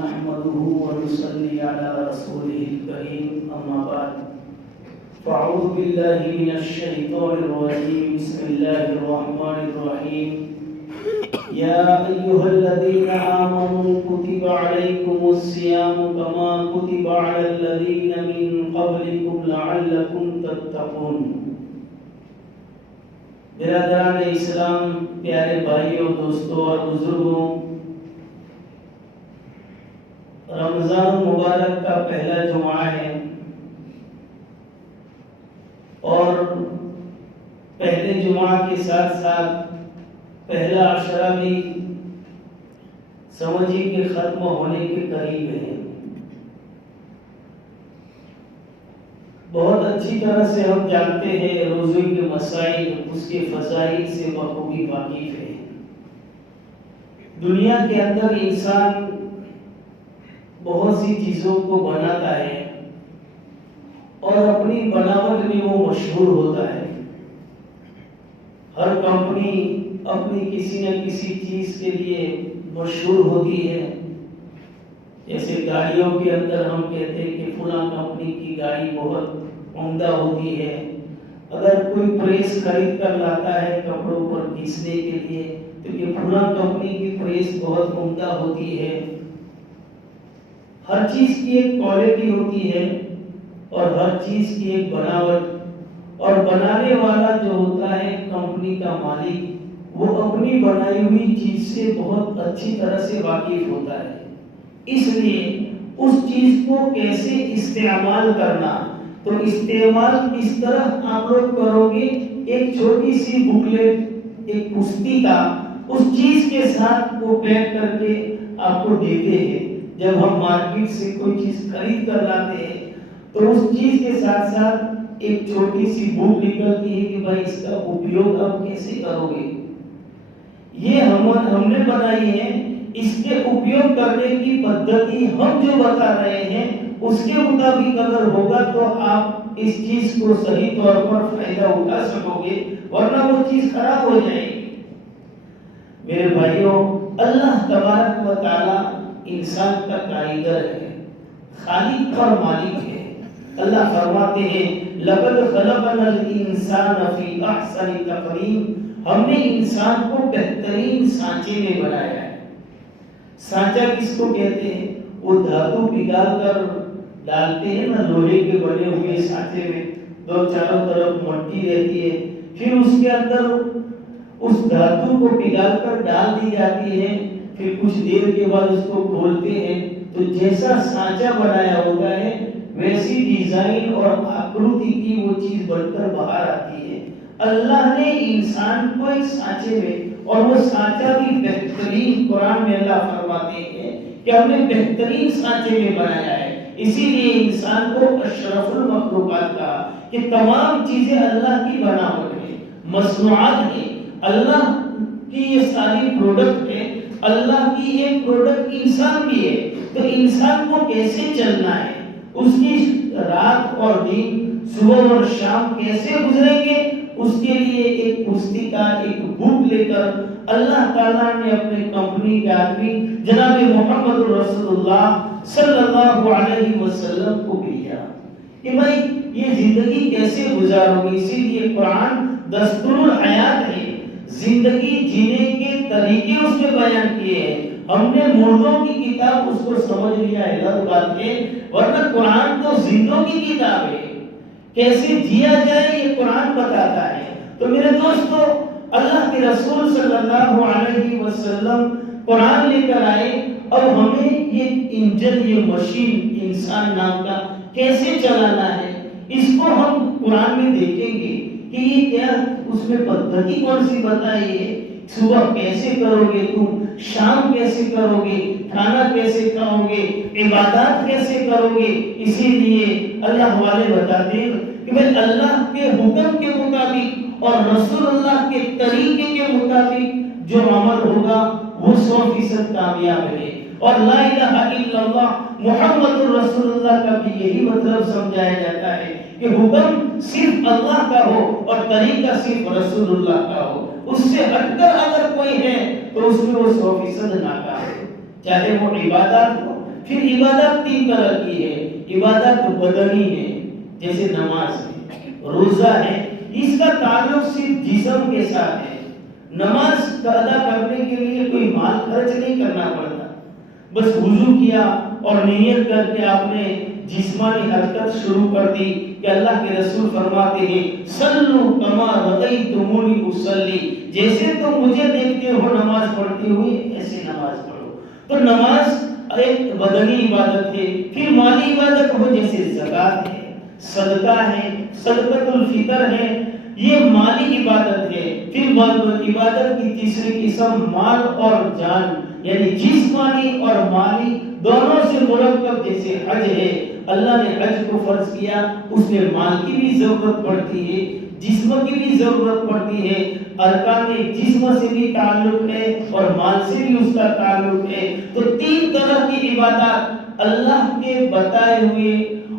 نحمده ونصلي على رسوله الكريم أما بعد فأعوذ بالله من الشيطان الرجيم بسم الله الرحمن الرحيم يا أيها الذين آمنوا كتب عليكم الصيام كما كتب على الذين من قبلكم لعلكم تتقون. برادران اسلام، پیارے بھائیوں، دوستوں اور بزرگوں، رمضان مبارک کا پہلا جمعہ ہے اور پہلے جمعہ کے ساتھ ساتھ پہلا عشرہ بھی سمجھیے کہ ختم ہونے کے قریب ہے. بہت اچھی طرح سے ہم جانتے ہیں روزے کے مسائل، اس کے فضائل سے بخوبی واقف ہے. دنیا کے اندر انسان بہت سی چیزوں کو بناتا ہے اور اپنی بناوٹ میں وہ مشہور ہوتا ہے. ہر کمپنی اپنی کسی نہ کسی چیز کے لیے مشہور ہوتی ہے. جیسے گاڑیوں کے اندر ہم کہتے ہیں کہ فلاں کمپنی کی گاڑی بہت عمدہ ہوتی ہے. اگر کوئی پریس خرید کر لاتا ہے کپڑوں پر کھینچنے کے لیے تو کہ فلاں کمپنی کی پریس بہت عمدہ ہوتی ہے. ہر چیز کی ایک کوالٹی ہوتی ہے اور ہر چیز کی ایک بناوٹ، اور بنانے والا جو ہوتا ہے کمپنی کا مالک، وہ اپنی بنائی ہوئی چیز سے بہت اچھی طرح سے واقف ہوتا ہے. اس لیے اس چیز کو کیسے استعمال کرنا، تو استعمال کس طرح آپ لوگ کرو گے، ایک چھوٹی سی بکلیٹ، ایک پستیکا اس چیز کے ساتھ وہ پیک کر کے آپ کو دیتے ہیں. جب ہم مارکیٹ سے کوئی چیز خرید کر لاتے ہیں تو اس چیز کے ساتھ ساتھ ایک چھوٹی سی بک نکلتی ہے کہ بھائی اس کا اپیوگ آپ کیسے کرو گے. یہ ہم نے بنائی ہے، اس کے اپیوگ کرنے کی پدھتی ہم جو بتا رہے ہیں اس کے مطابق اگر ہوگا تو آپ اس چیز کو صحیح طور پر فائدہ اٹھا سکو گے، ورنہ وہ چیز خراب ہو جائے گی. میرے بھائیوں، اللہ تبارک و تعالی انسان کا کاریگر ہے، خالق اور مالک ہے. اللہ فرماتے ہیں لقد خلقنا الانسان فی احسن تقویم، ہم نے انسان کو بہترین سانچے میں بنایا ہے. سانچا کس کو کہتے ہیں؟ وہ دھاتو پگھال کر ڈالتے ہیں نا لوہے کے بنے ہوئے سانچے میں، دو چاروں طرف مٹی رہتی ہے، پھر اس کے اندر اس دھاتو کو پگھال کر ڈال دی جاتی ہے، پھر کچھ دیر کے بعد اس کو کھولتے ہیں تو جیسا سانچا بنایا ہوتا ہے ویسی ڈیزائن اور آکرتی کی وہ چیز بن کر باہر آتی ہے. اللہ نے انسان کو ایک سانچے میں، اور وہ سانچا بھی بہترین، قرآن میں اللہ فرماتے ہیں کہ ہم نے بہترین سانچے میں بنایا ہے. اسی لیے انسان کو اشرف المخلوقات کہا کہ تمام چیزیں اللہ کی بناوٹ ہے، مصنوعات ہیں، اللہ کی یہ ساری پروڈکٹ ہے. اللہ کی ایک پروڈکٹ انسان بھی ہے. تو انسان کو کیسے چلنا ہے، اس کی رات اور دن، صبح اور شام کیسے گزریں گے، اس کے لیے ایک پستیکا، ایک بک لے کر اللہ تعالیٰ نے اپنے کمپنی کے آدمی جناب محمد رسول اللہ صلی اللہ علیہ وسلم کو بھیجا کہ بھائی یہ زندگی کیسے گزارو گے. اسی لیے قرآن دستور الحیات ہے، زندگی جینے کے طریقے اس میں بیان کیے ہیں. ہم نے مردوں کی کتاب اس کو سمجھ لیا ہے الگ بات ہے، ورنہ قرآن تو زندوں کی کتاب ہے. کیسے جیا جائے یہ قرآن بتاتا ہے. تو میرے دوستو، اللہ کے رسول صلی اللہ علیہ وسلم قرآن لے کر آئے. اب ہمیں یہ انجن، یہ مشین انسان نام کا کیسے چلانا ہے، اس کو ہم قرآن میں دیکھیں گے کہ یہ کیا، اس میں پدھتی کون سی بتائی ہے. صبح کیسے کرو گے تم، شام کیسے کرو گے، کھانا کیسے کھاؤ گے، عبادات کیسے کرو گے. اسی لیے اللہ والے بتاتے ہیں کہ بھئی اللہ کے حکم کے مطابق اور رسول اللہ کے طریقے کے مطابق جو عمل ہوگا وہ 100% کامیاب ہے. اور لا الہ الا اللہ محمد رسول اللہ کا بھی یہی مطلب سمجھایا جاتا ہے کہ حکم صرف اللہ کا ہو اور طریقہ صرف رسول اللہ کا ہو. اس سے ہٹ کر اگر کوئی ہے تو اس میں وہ 100% ناکام ہے. چاہے وہ عبادات ہو، پھر عبادت تین طرح کی ہے. عبادت بدنی ہے جیسے نماز ہے, روزہ ہے, اس کا تعلق صرف جسم کے ساتھ ہے. نماز ادا کرنے کے لیے کوئی مال خرچ نہیں کرنا پڑتا, بس وضو کیا اور نیت کر کے آپ نے جسمانی حرکت شروع کر دی کہ اللہ کے رسول فرماتے ہیں صلو کما رأیتمونی اصلی, جیسے تم مجھے دیکھتے ہو نماز پڑھتے ہوئے ایسے نماز پڑھو. تو نماز ایک بدنی عبادت ہے. پھر مالی عبادت ہو جیسے زکات ہے, صدقہ ہے, صدقۃ الفطر ہے, یہ مالی عبادت ہے. پھر عبادت کی تیسری قسم مال اور جان یعنی جسمانی اور مالی دونوں سے مرکب جیسے حج ہے. اللہ نے حج کو فرض کیا, اس میں مال کی بھی ضرورت پڑتی ہے, جسم کی بھی ضرورت پڑتی ہے, ارکان جسم سے بھی تعلق ہے اور مال سے بھی اس کا تعلق ہے. تو تین طرح کی عبادات اللہ کے بتائے ہوئے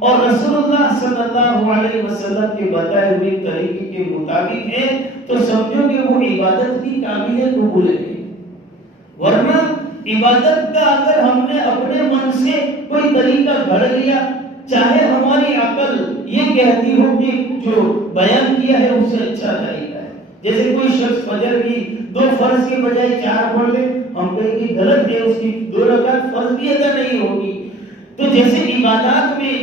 اور رسول اللہ صلی اللہ علیہ وسلم کے بتائے ہوئے طریقے کے مطابق ہے تو سمجھو کہ وہ عبادت کی قابل قبول ہے. ورنہ عبادت کا اگر ہم نے اپنے من سے کوئی طریقہ گھڑ لیا, چاہے ہماری عقل یہ کہتی ہو کہ جو بیان کیا ہے اس سے اچھا طریقہ ہے, جیسے کوئی شخص فجر کی 2 فرض کے بجائے 4 پڑھ لے, ہم کہیں کہ غلط ہے, اس کی 2 رکعت فرض بھی ادا نہیں ہوگی. تو جیسے عبادات میں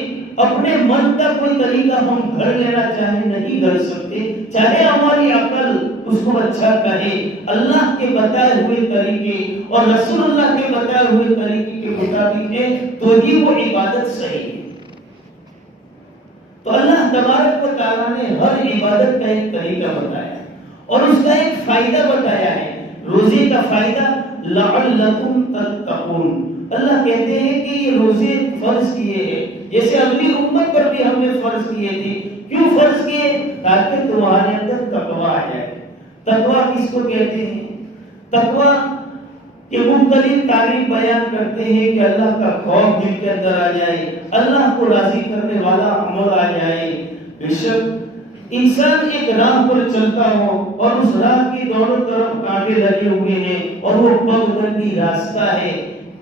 اپنے من کا کوئی طریقہ ہم گھڑ لینا چاہے نہیں گھڑ سکتے, چاہے ہماری عقل اس کو اچھا کہے. اللہ کے بتائے ہوئے طریقے اور رسول اللہ کے بتائے ہوئے طریقے کے مطابق ہے تو ہی وہ عبادت صحیح ہے. تو اللہ تبارک و تعالیٰ نے ہر عبادت کا ایک طریقہ بتایا اور اس کا ایک فائدہ بتایا ہے. روزے کا فائدہ لعلکم تتقون. اللہ کہتے ہیں کہ یہ روزے فرض کیے ہیں جیسے اگلی امت پر بھی ہم نے فرض کیے تھے. کیوں فرض کیے؟ تاکہ تمہارے اندر تقویٰ آ جائے. تقویٰ کس کو کہتے ہیں؟ تقویٰ کہ مختلف تعریف بیان کرتے ہیں کہ اللہ کا خوف دل کے اندر آ جائے, اللہ کو راضی کرنے والا عمل آ جائے. بے شک انسان ایک راہ پر چلتا ہو اور اس راہ کی دونوں طرف کانٹے لگے ہوئے ہیں اور وہ پگڈنڈی راستہ ہے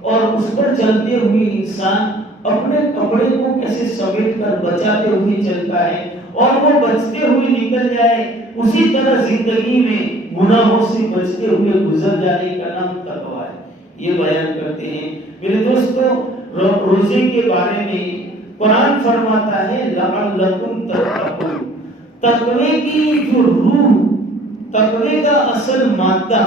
اور اس پر چلتے ہوئے انسان اپنے کپڑے کو کیسے سمیٹ کر بچاتے ہوئے چلتا ہے اور وہ بچتے ہوئے نکل جائے, اسی طرح زندگی میں گناہوں سے بچتے ہوئے گزر جانے کا نام تقویٰ ہے. یہ بیان کرتے ہیں. میرے دوستو روزے کے بارے میں قرآن فرماتا ہے لعلکم تتقون. تقوی کی جو روح, تقوی کا اصل مادہ,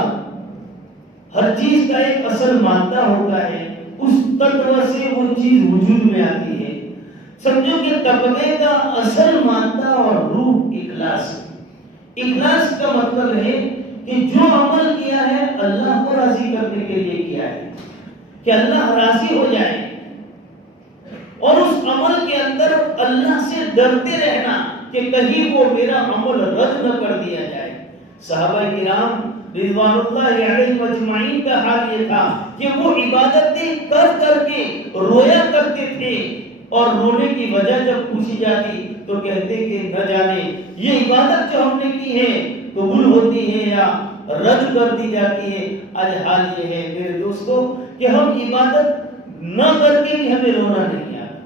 ہر چیز کا ایک اصل مادہ ہوتا ہے, اس تقوی سے وہ چیز وجود میں آتی ہے. سمجھو کہ تقوی کا اصل مادہ اور روح اخلاص. اخلاص کا مطلب ہے کہ جو عمل کیا ہے اللہ کو راضی کرنے کے لیے کیا ہے, کہ اللہ راضی ہو جائے اور اس عمل کے اندر اللہ سے ڈرتے رہنا کہ کہیں وہ میرا عمل رد نہ کر دیا جائے. صحابہ کرام رضوان اللہ علیہم اجمعین کا حال یہ تھا کہ وہ عبادتیں کر کر کے رویا کرتے تھے اور رونے کی وجہ جب پوچھی جاتی تو کہتے کہ نہ جانے یہ عبادت جو ہم نے کی ہے قبول ہوتی ہے یا رد کر دی جاتی ہے. آج حال یہ ہے میرے دوستو کہ ہم عبادت نہ کر کے بھی ہمیں رونا نہیں آتا,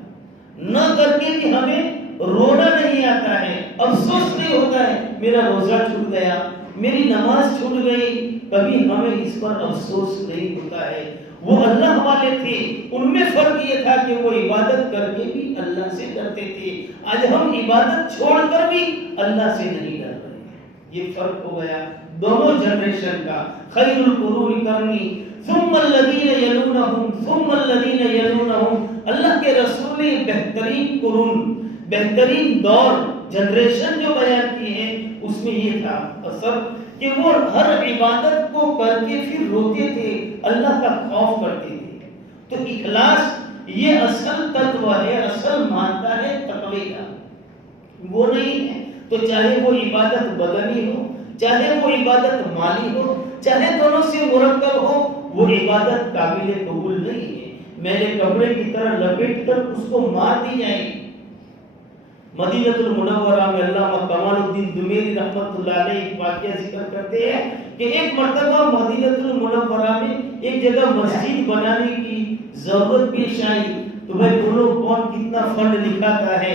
نہ کر کے بھی ہمیں رونا نہیں آتا ہے, افسوس نہیں ہوتا ہے میرا روزہ چھوٹ گیا, میری نماز چھوٹ گئی, کبھی ہمیں اس پر افسوس نہیں ہوتا ہے. وہ اللہ والے تھے, ان میں فرق یہ تھا کہ وہ عبادت کر کے بھی اللہ سے ڈرتے تھے. آج ہم عبادت چھوڑ کر بھی اللہ سے نہیں ڈر رہے. یہ فرق ہو گیا دونوں جنریشن کا. خیر القرون قرنی ثم الذین یلونہم ثم الذین یلونہم. اللہ کے رسول نے بہترین قرون, بہترین دور, جنریشن جو بیان کی ہے اس میں یہ تھا اثر کہ وہ ہر عبادت کو کر کے پھر روتے تھے, اللہ کا خوف کرتے تھے. تو اخلاص یہ اصل تتو ہے, اصل مادہ ہے تقوی کا. وہ نہیں ہے تو چاہے وہ عبادت بدنی ہو, چاہے وہ عبادت مالی ہو, چاہے دونوں سے مرکب ہو, وہ عبادت قابل قبول نہیں ہے. میلے کپڑے کی طرح لپیٹ کر اس کو مار دی جائے گی. مدینہ المنورہ میں علامہ کمال الدین دمیری رحمۃ اللہ علیہ ایک واقعہ ذکر کرتے ہیں کہ ایک مرتبہ مدینہ المنورہ میں ایک جگہ مسجد بنانے کی ضرورت پیش آئی تو بھائی بولو کون کتنا فنڈ لکھاتا ہے،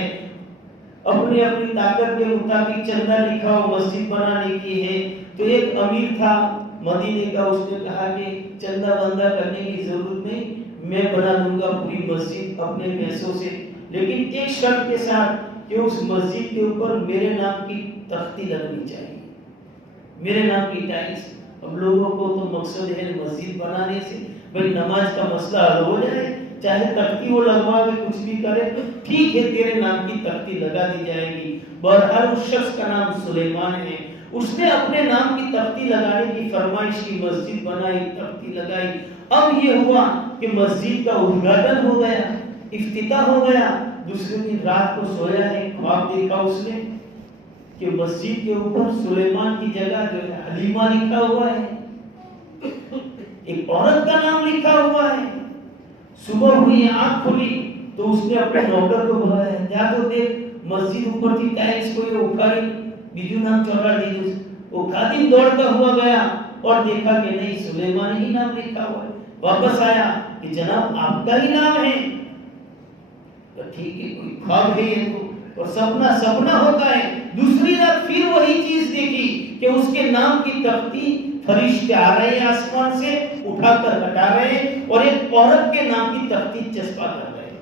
اپنی اپنی طاقت کے مطابق چندہ لکھا ہو مسجد بنانے کی ہے. تو ایک امیر تھا مدینے کا، اس نے کہا کہ چندہ بندہ کرنے کی ضرورت نہیں، میں بنا دوں گا پوری مسجد اپنے پیسوں سے، لیکن ایک شرط کے ساتھ کہ اس مسجد کے اوپر میرے نام کی تختی لگنی چاہیے، میرے نام کی ٹائلس. اب لوگوں کو تو مقصد ہے مسجد بنانے سے بھائی نماز کا مسئلہ حل ہو جائے، چاہے تختی وہ لگوا کے کچھ بھی کرے ٹھیک ہے، تیرے نام کی تختی لگا دی جائے گی. بہرحال اس شخص کا نام سلیمان ہے، اس نے اپنے نام کی تختی لگانے کی فرمائش کی، مسجد بنائی، تختی لگائی. اب یہ ہوا کہ مسجد کا ادگھاٹن ہو گیا، افتتاح ہو گیا. دوسرے دن رات کو سویا ہے، خواب دیکھا اس نے کہ مسجد کے اوپر سلیمان کی جگہ جو ہے حلیمہ لکھا ہوا ہے، ایک عورت کا نام لکھا ہوا ہے. صبح ہوئی، آنکھ کھلی تو اس نے اپنے نوکر کو بلایا، جا تو دیکھ مسجد اوپر تھی ٹائلس کو یہ اکھاڑی، بیجو نام چوڑا دی. وہ خادم دوڑتا ہوا گیا اور دیکھا کہ نہیں سلیمان ہی نام لکھا ہوا ہے. واپس آیا کہ جناب آپ کا ہی نام ہے. ٹھیک ہے کوئی خواب ہے یہ تو، اور سپنا ہوتا ہے. دوسری رات پھر وہی چیز دیکھی کہ اس کے نام کی تختی فرشتے آ رہے ہیں آسمان سے اٹھا کر ہٹا رہے ہیں اور ایک عورت کے نام کی تختی چسپا کر رہے ہیں.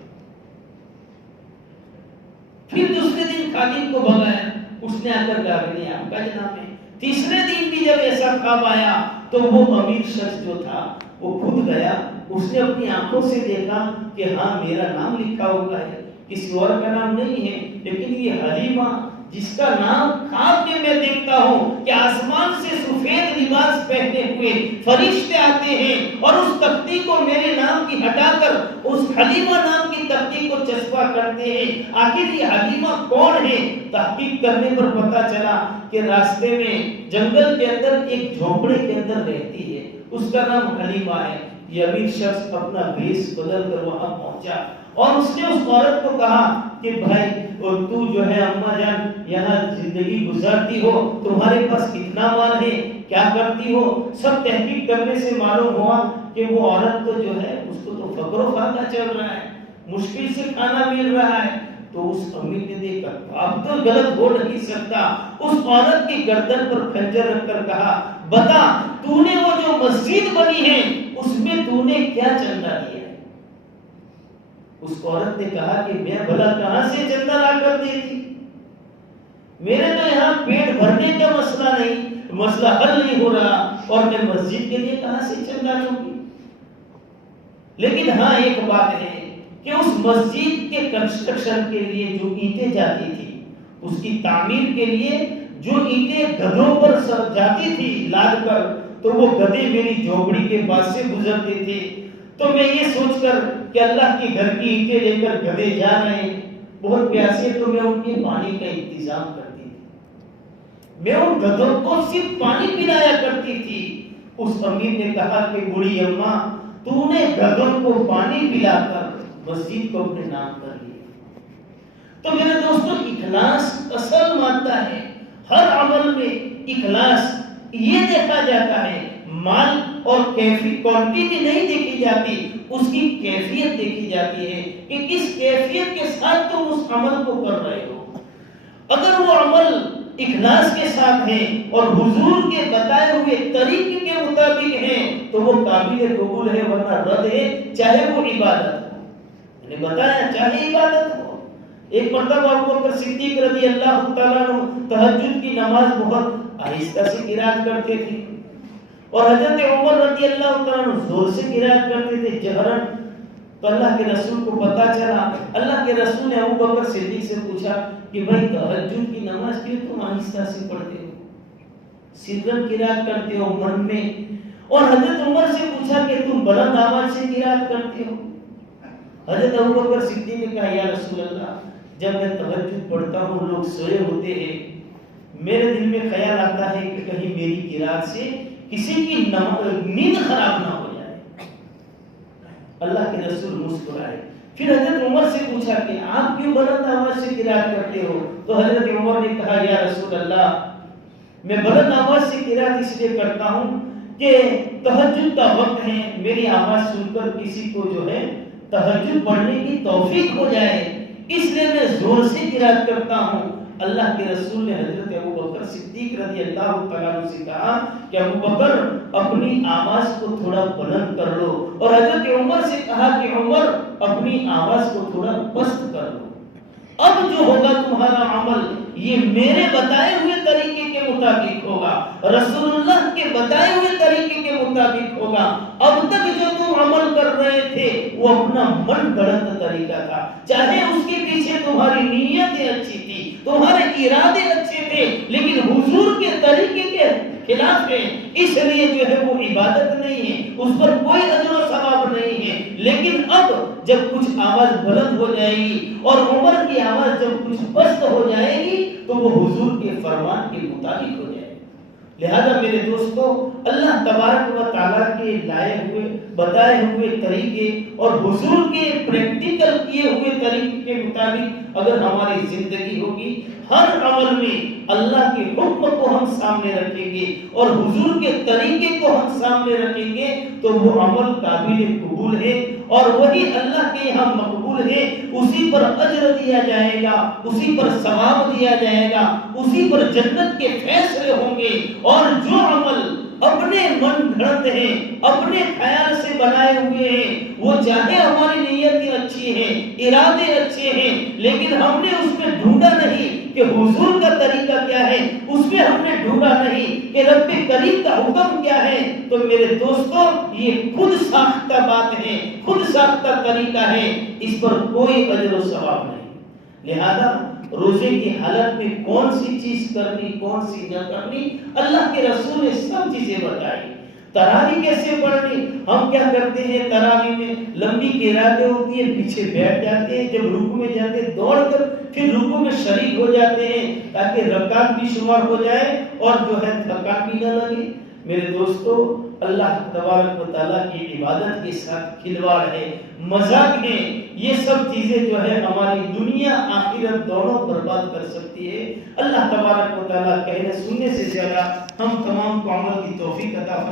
پھر دوسرے دن خادم کو بھگایا، اس نے آ کر کہا نہیں آپ کا جناب ہے. تیسرے دن بھی جب ایسا خواب آیا تو وہ امیر شخص جو تھا وہ خود گیا، اس نے اپنی آنکھوں سے دیکھا کہ ہاں میرا نام لکھا ہوا ہے، کسی اور کا نام نہیں ہے. لیکن یہ حلیمہ جس کا نام خواب میں دیکھتا ہوں کہ آسمان سے سفید لباس پہنے ہوئے فرشتے آتے ہیں اور اس تختی کو میرے نام کی ہٹا کر اس حلیمہ نام کی تختی کو چسپا کرتے ہیں. آخر یہ حلیمہ کون ہے؟ تحقیق کرنے پر پتا چلا کہ راستے میں جنگل کے اندر ایک جھونپڑے کے اندر رہتی ہے، اس کا نام حلیمہ ہے. یہ امیر شخص اپنا بھیس بدل کر وہاں پہنچا اور اس نے اس عورت کو کہا کہ بھائی اور تو جو ہے اماں جان یہاں زندگی گزارتی ہو، تمہارے پاس کتنا مال ہے، کیا کرتی ہو؟ سب تحقیق کرنے سے معلوم ہوا کہ وہ عورت تو جو ہے اس کو تو فقر و فاقہ چل رہا ہے، مشکل سے کھانا مل رہا ہے. تو اس امیر نے دیکھا اب تو غلط ہو نہیں سکتا، اس عورت کی گردن پر خنجر رکھ کر کہا بتا تو نے وہ جو مسجد بنی ہے اس میں تو نے کیا چندہ دیا ہے؟ اس عورت نے کہا کہ میں بھلا کہاں سے چندہ لا کر دیتی، میرے تو یہاں پیٹ بھرنے کا مسئلہ نہیں، مسئلہ حل نہیں ہو رہا اور میں مسجد کے لیے کہاں سے چندہ لوں گی. لیکن ہاں ایک بات ہے کہ اس مسجد کے کنسٹرکشن کے لیے جو اینٹیں جاتی تھی، اس کی تعمیر کے لیے جو اینٹیں گدھوں پر جاتی تھی لاد کر، تو وہ گدھے میری جھوپڑی کے پاس سے گزرتے تھے. تو میں یہ سوچ کر کہ اللہ کے گھر کی اینٹیں لے کر گدھے جا رہے ہیں، بہت پیاسے، تو میں ان کے پانی کا انتظام کرتی تھی، میں ان گدھوں کو صرف پانی پلایا کرتی تھی. اس امیر نے کہا کہ بوڑھی اماں تو نے گدھوں کو پانی پلا کر مسجد کو اپنے نام کر لیا. تو میرے دوستوں اخلاص اصل مادہ ہے. ہر عمل میں اخلاص یہ دیکھا جاتا ہے، مال اور کوانٹٹی نہیں دیکھی جاتی، اس کی کیفیت دیکھی جاتی ہے کہ کس کیفیت کے ساتھ تم اس عمل کو کر رہے ہو. اگر وہ عمل اخلاص کے ساتھ ہے اور حضور کے بتائے ہوئے طریقے کے مطابق ہے تو وہ قابل قبول ہے، ورنہ رد ہے، چاہے وہ عبادت ہو. میں نے بتایا چاہے عبادت ہو. ایک مرتبہ ابوبکر صدیق رضی اللہ تعالیٰ عنہ تہجد کی نماز بہت آہستہ سے قرات کرتے تھے اور حضرت عمر رضی اللہ تعالیٰ عنہ زور سے قرات کرتے تھے جہرن. تو اللہ کے رسول کو پتا چلا، اللہ کے رسول نے ابوبکر صدیق سے پوچھا کہ بھائی تہجد کی نماز کیوں تم آہستہ سے پڑھتے ہو، سرن قرات کرتے ہو من میں؟ اور حضرت عمر سے پوچھا کہ تم بلند آواز سے قرات کرتے ہو؟ حضرت ابوبکر صدیق نے کہا یا رسول اللہ جب میں تہجد پڑھتا ہوں لوگ سوئے ہوتے ہیں، میرے دل میں خیال آتا ہے کہ کہیں میری قرات سے کسی کی نیند خراب نہ ہو جائے. اللہ کے رسول مسکرائے. پھر حضرت عمر سے پوچھا کہ آپ کیوں بلند آواز سے قرات کرتے ہو؟ تو حضرت عمر نے کہا یا رسول اللہ میں بلند آواز سے قرات اس لیے کرتا ہوں کہ تہجد کا وقت ہے، میری آواز سن کر کسی کو جو ہے تہجد پڑھنے کی توفیق ہو جائے، اس لیے میں زور سے قرات کرتا ہوں۔ اللہ کے رسول نے حضرت ابوبکر صدیق رضی اللہ تعالیٰ عنہ سے کہا کہ ابوبکر اپنی آواز کو تھوڑا بلند کر لو، اور حضرت عمر سے کہا کہ عمر اپنی آواز کو تھوڑا پست کر لو۔ اب جو ہوگا تمہارا عمل یہ میرے بتائے ہوئے طریقے کے مطابق ہوگا، رسول اللہ کے بتائے ہوئے طریقے کے مطابق ہوگا۔ اب تک جو تم عمل کر رہے تھے وہ اپنا من گڑت طریقہ تھا، چاہے اس کے پیچھے تمہاری نیتیں اچھی تھی، تمہارے ارادے اچھے تھے، لیکن حضور کے طریقے کے خلاف ہے، اس لیے جو ہے وہ عبادت نہیں ہے، اس پر کوئی اجر و ثواب نہیں ہے۔ لیکن اب جب کچھ آواز بلند ہو جائے گی اور عمر کی آواز جب کچھ پست ہو جائے گی تو وہ حضور کے فرمان کے مطابق ہو جائے گی۔ لہذا میرے دوستو، اللہ تبارک و تعالیٰ کے لائے ہوئے بتائے ہوئے طریقے اور حضور کے پریکٹیکل کیے ہوئے طریقے کے مطابق اگر ہماری زندگی ہوگی، ہر عمل میں اللہ کے حکم کو ہم سامنے رکھیں گے اور حضور کے طریقے کو ہم سامنے رکھیں گے تو وہ عمل قابل قبول ہے اور وہی اللہ کے یہاں مقبول ہے، اسی پر اجر دیا جائے گا، اسی پر ثواب دیا جائے گا، اسی پر جنت کے فیصلے ہوں گے۔ اور جو عمل اپنے من گھڑت ہیں، اپنے خیال سے بنائے ہوئے ہیں، وہ چاہے ہماری نیتیں اچھی ہیں، ارادے اچھے ہیں، لیکن ہم نے اس میں ڈھونڈا نہیں کہ حضور کا طریقہ کیا ہے، اس میں ہم نے ڈھونڈا نہیں کہ رب کریم کا حکم کیا ہے، تو میرے دوستو یہ خود ساختہ بات ہے، خود ساختہ طریقہ ہے، اس پر کوئی اجر و ثواب نہیں۔ لہذا روزے کی حالت میں کون سی چیز کرنی، کون سی نہ کرنی، اللہ کے رسول نے سب چیزیں بتائی۔ تراویح کیسے پڑھنی، ہم کیا کرتے ہیں تراویح میں لمبی قراتیں ہوتی ہیں، پیچھے بیٹھ جاتے ہیں، جب رکوع میں جاتے ہیں دوڑ کر پھر رکوع میں شریک ہو جاتے ہیں تاکہ رکعت بھی شمار ہو جائے اور جو ہے تھکان بھی نہ لگے۔ میرے دوستو، اللہ تبارک و تعالیٰ کی عبادت کے ساتھ کھلواڑ ہے، مذاق ہے، یہ سب چیزیں جو ہے ہماری دنیا آخرت دونوں برباد کر سکتی ہے۔ اللہ تبارک و تعالیٰ کہنے سننے سے زیادہ ہم تمام کو عمل کی توفیق عطا فرمائے۔